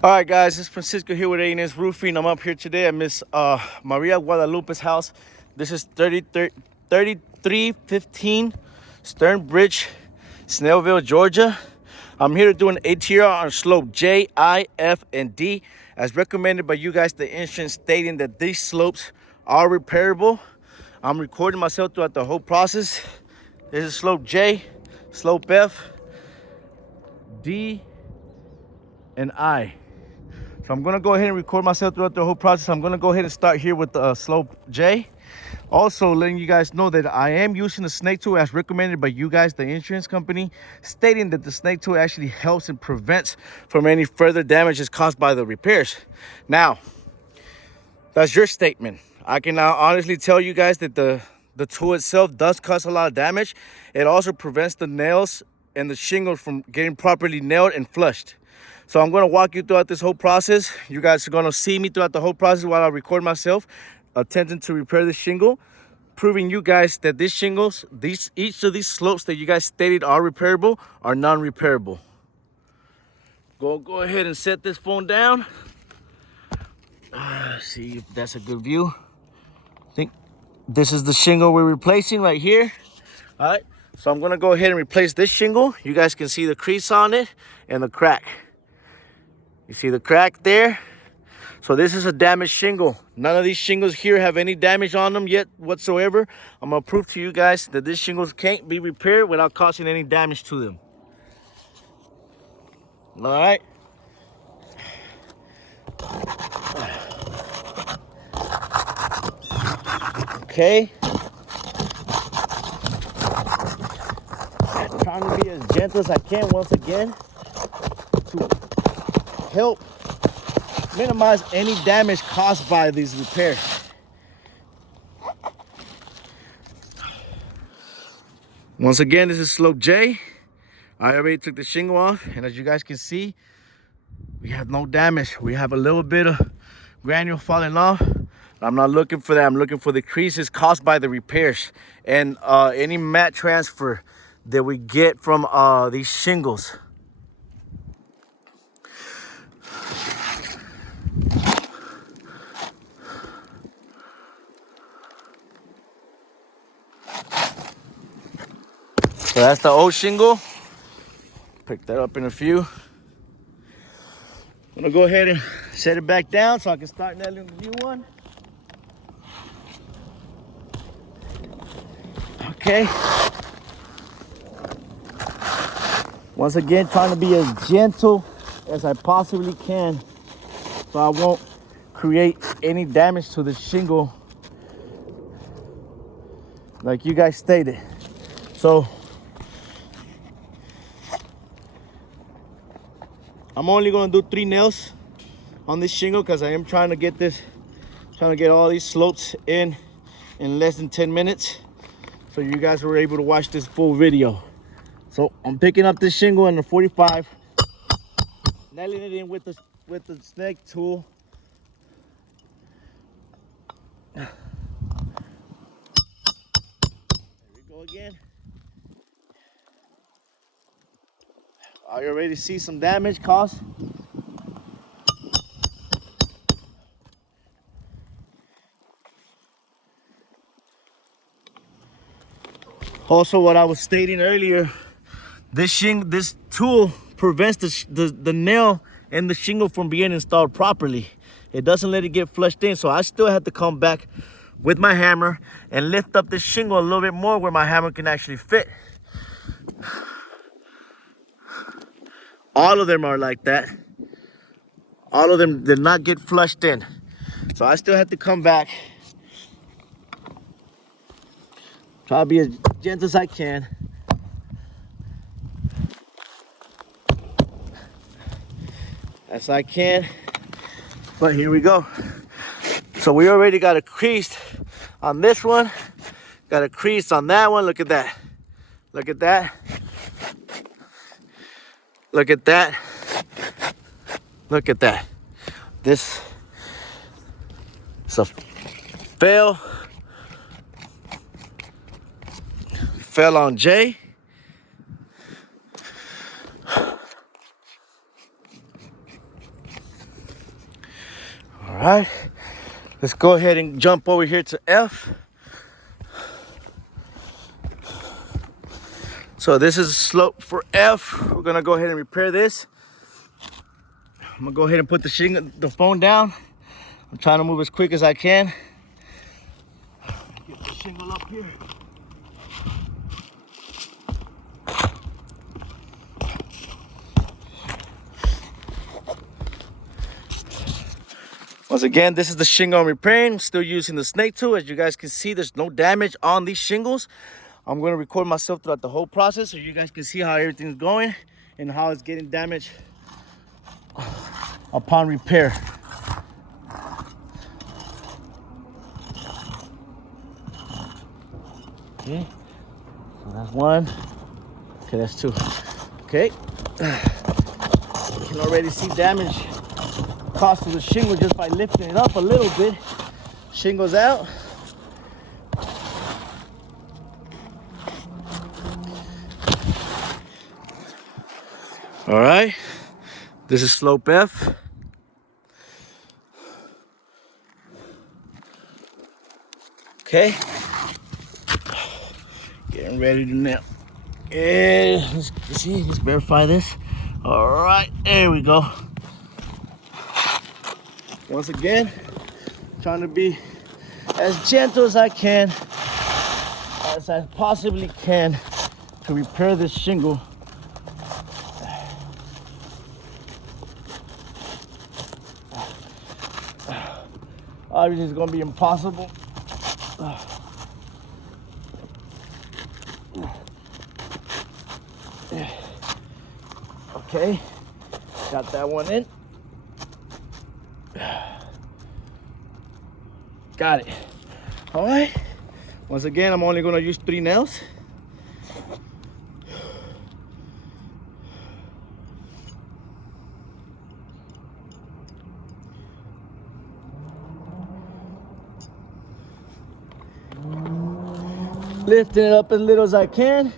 All right, guys, it's Francisco here with A&S Roofing. I'm up here today at Miss Maria Guadalupe's house. This is 3315 Stern Bridge, Snellville, Georgia. I'm here to do an ATR on slope J, I, F, and D, as recommended by you guys, the insurance, stating that these slopes are repairable. I'm recording myself throughout the whole process. This is slope J, slope F, D, and I. So I'm gonna go ahead and record myself throughout the whole process. I'm gonna go ahead and start here with the slope J. Also letting you guys know that I am using the snake tool as recommended by you guys, the insurance company, stating that the snake tool actually helps and prevents from any further damages caused by the repairs. Now, that's your statement. I can now honestly tell you guys that the tool itself does cause a lot of damage. It also prevents the nails and the shingles from getting properly nailed and flushed. So I'm going to walk you throughout this whole process. You guys are going to see me throughout the whole process while I record myself attempting to repair the shingle, proving you guys that these shingles, each of these slopes that you guys stated are repairable, are non-repairable. Go ahead and set this phone down. See if that's a good view. I think this is the shingle we're replacing right here. All right, so I'm gonna go ahead and replace this shingle. You guys can see the crease on it and the crack. You see the crack there? So this is a damaged shingle. None of these shingles here have any damage on them yet whatsoever. I'm gonna prove to you guys that these shingles can't be repaired without causing any damage to them. All right. Okay. I'm trying to be as gentle as I can once again to help minimize any damage caused by these repairs. Once again, this is slope J. I already took the shingle off, and as you guys can see, we have no damage. We have a little bit of granule falling off. I'm not looking for that. I'm looking for the creases caused by the repairs and any mat transfer that we get from these shingles. So that's the old shingle. Pick that up in a few. I'm gonna go ahead and set it back down so I can start nailing the new one. Okay. Once again, trying to be as gentle as I possibly can so I won't create any damage to the shingle like you guys stated. So I'm only gonna do 3 nails on this shingle because I am trying to get all these slopes in less than 10 minutes. So you guys were able to watch this full video. So I'm picking up this shingle in the 45, nailing it in with the snake tool. There we go again. I already see some damage caused. Also, what I was stating earlier, this tool prevents the nail and the shingle from being installed properly. It doesn't let it get flushed in, so I still have to come back with my hammer and lift up this shingle a little bit more where my hammer can actually fit. All of them are like that. All of them did not get flushed in. So I still have to come back. Try to be as gentle as I can. As I can. But here we go. So we already got a crease on this one. Got a crease on that one. Look at that. Look at that. Look at that. Look at that. This is a fell on J. All right, let's go ahead and jump over here to F. So this is a slope for F. We're gonna go ahead and repair this. I'm gonna go ahead and put the phone down. I'm trying to move as quick as I can. Get the shingle up here. Once again, this is the shingle I'm repairing. I'm still using the snake tool. As you guys can see, there's no damage on these shingles. I'm going to record myself throughout the whole process so you guys can see how everything's going and how it's getting damaged upon repair. Okay, so that's one. Okay, that's two. Okay, you can already see damage caused to the shingle just by lifting it up a little bit. Shingle's out. All right, this is slope F. Okay, getting ready to nail. Yeah, let's verify this. All right, there we go. Once again, trying to be as gentle as I can, as I possibly can, to repair this shingle. Obviously, it's gonna be impossible. Okay, got that one in. Got it. All right. Once again, I'm only gonna use 3 nails. Lifting it up as little as I can.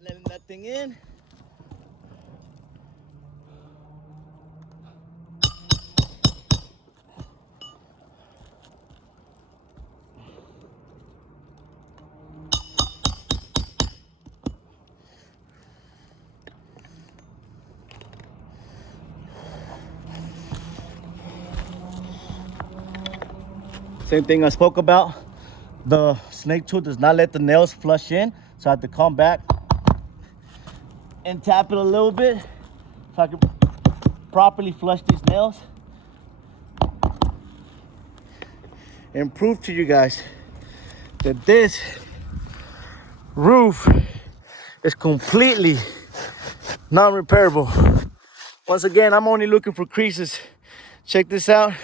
Letting that thing in. Same thing I spoke about. The snake tool does not let the nails flush in, so I have to come back and tap it a little bit so I can properly flush these nails and prove to you guys that this roof is completely non-repairable. Once again, I'm only looking for creases. Check this out.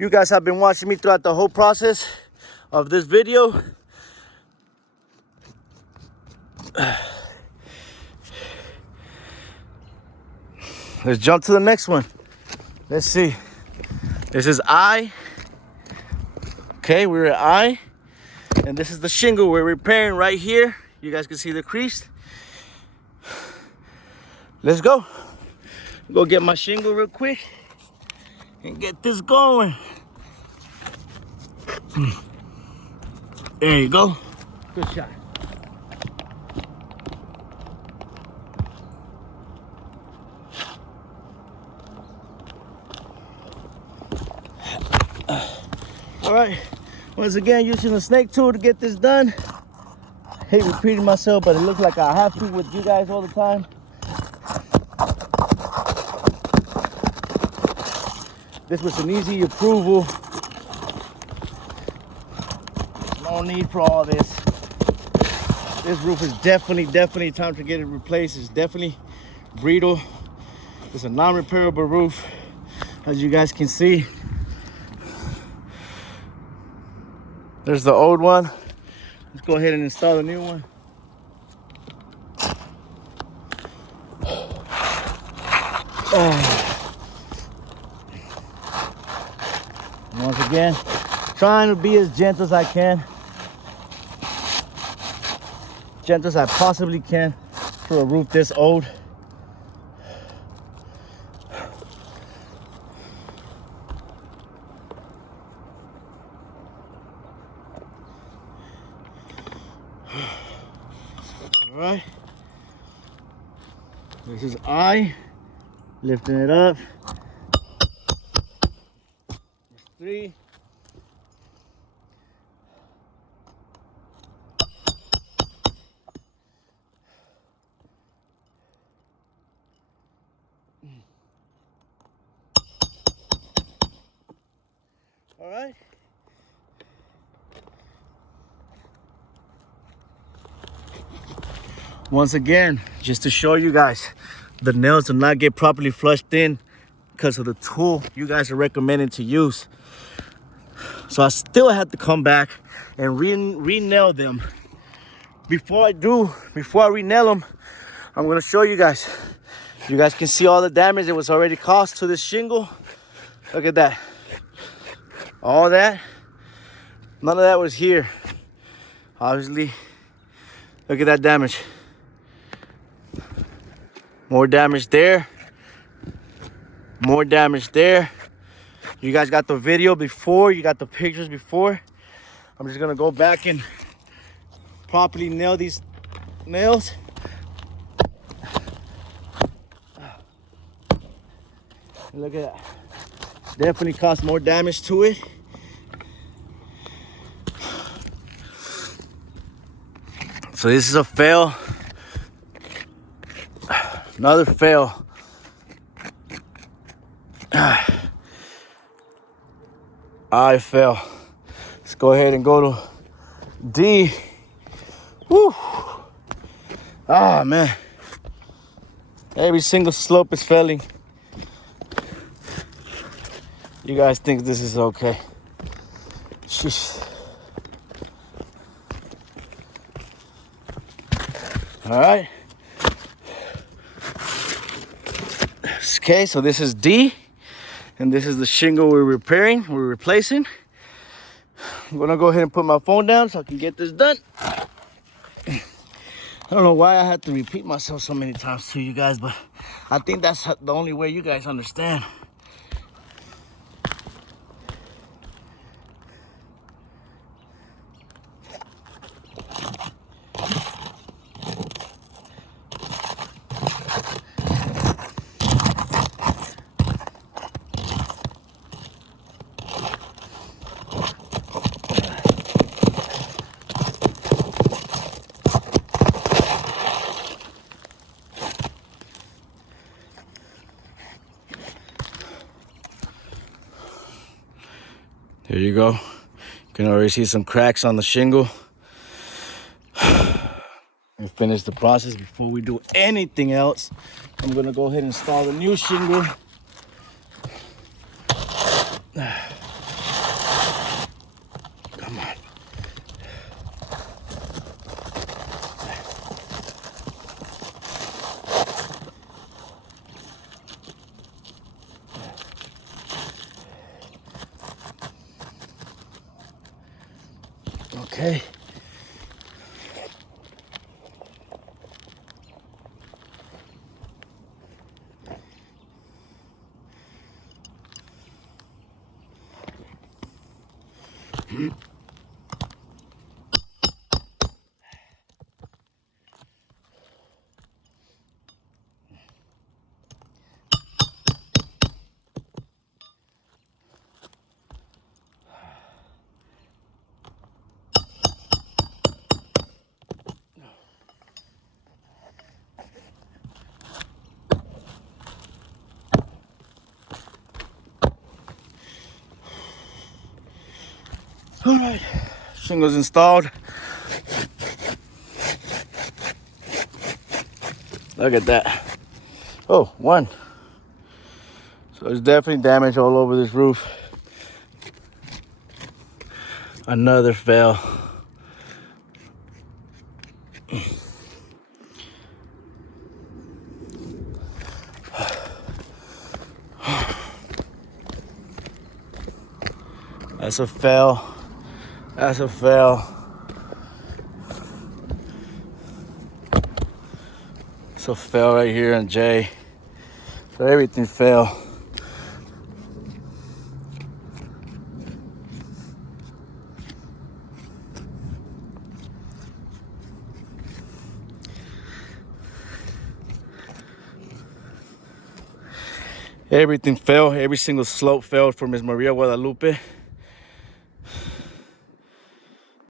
You guys have been watching me throughout the whole process of this video. Let's jump to the next one. Let's see. This is I. Okay, we're at I. And this is the shingle we're repairing right here. You guys can see the crease. Let's go. Go get my shingle real quick and get this going. There you go. Good shot. All right, once again, using the snake tool to get this done. I hate repeating myself, but it looks like I have to with you guys all the time. This was an easy approval. No need for all this. This roof is definitely time to get it replaced. It's definitely brittle. It's a non-repairable roof, as you guys can see. There's the old one. Let's go ahead and install the new one. Oh. And once again, trying to be as gentle as I can. Gentle as I possibly can for a roof this old. All right. This is I lifting it up. There's 3. All right. Once again, just to show you guys, the nails do not get properly flushed in because of the tool you guys are recommending to use. So I still have to come back and re-nail them. Before I re-nail them, I'm gonna show you guys. You guys can see all the damage that was already caused to this shingle. Look at that. All that, none of that was here. Obviously, look at that damage. More damage there. More damage there. You guys got the video before, you got the pictures before. I'm just gonna go back and properly nail these nails. Look at that. Definitely caused more damage to it. So this is a fail. Another fail. I fail. Let's go ahead and go to D. Woo. Ah, man. Every single slope is failing. You guys think this is okay? Sheesh. All right. Okay, so this is D, and this is the shingle we're replacing. I'm gonna go ahead and put my phone down so I can get this done. I don't know why I have to repeat myself so many times to you guys, but I think that's the only way you guys understand. There you go. You can already see some cracks on the shingle. And finish the process before we do anything else. I'm gonna go ahead and install the new shingle. Come on. Okay. All right, shingles installed. Look at that. Oh, one. So there's definitely damage all over this roof. Another fail. That's a fail. That's a fail. It's a fail right here on J. So everything fell. Everything fell. Every single slope fell for Miss Maria Guadalupe.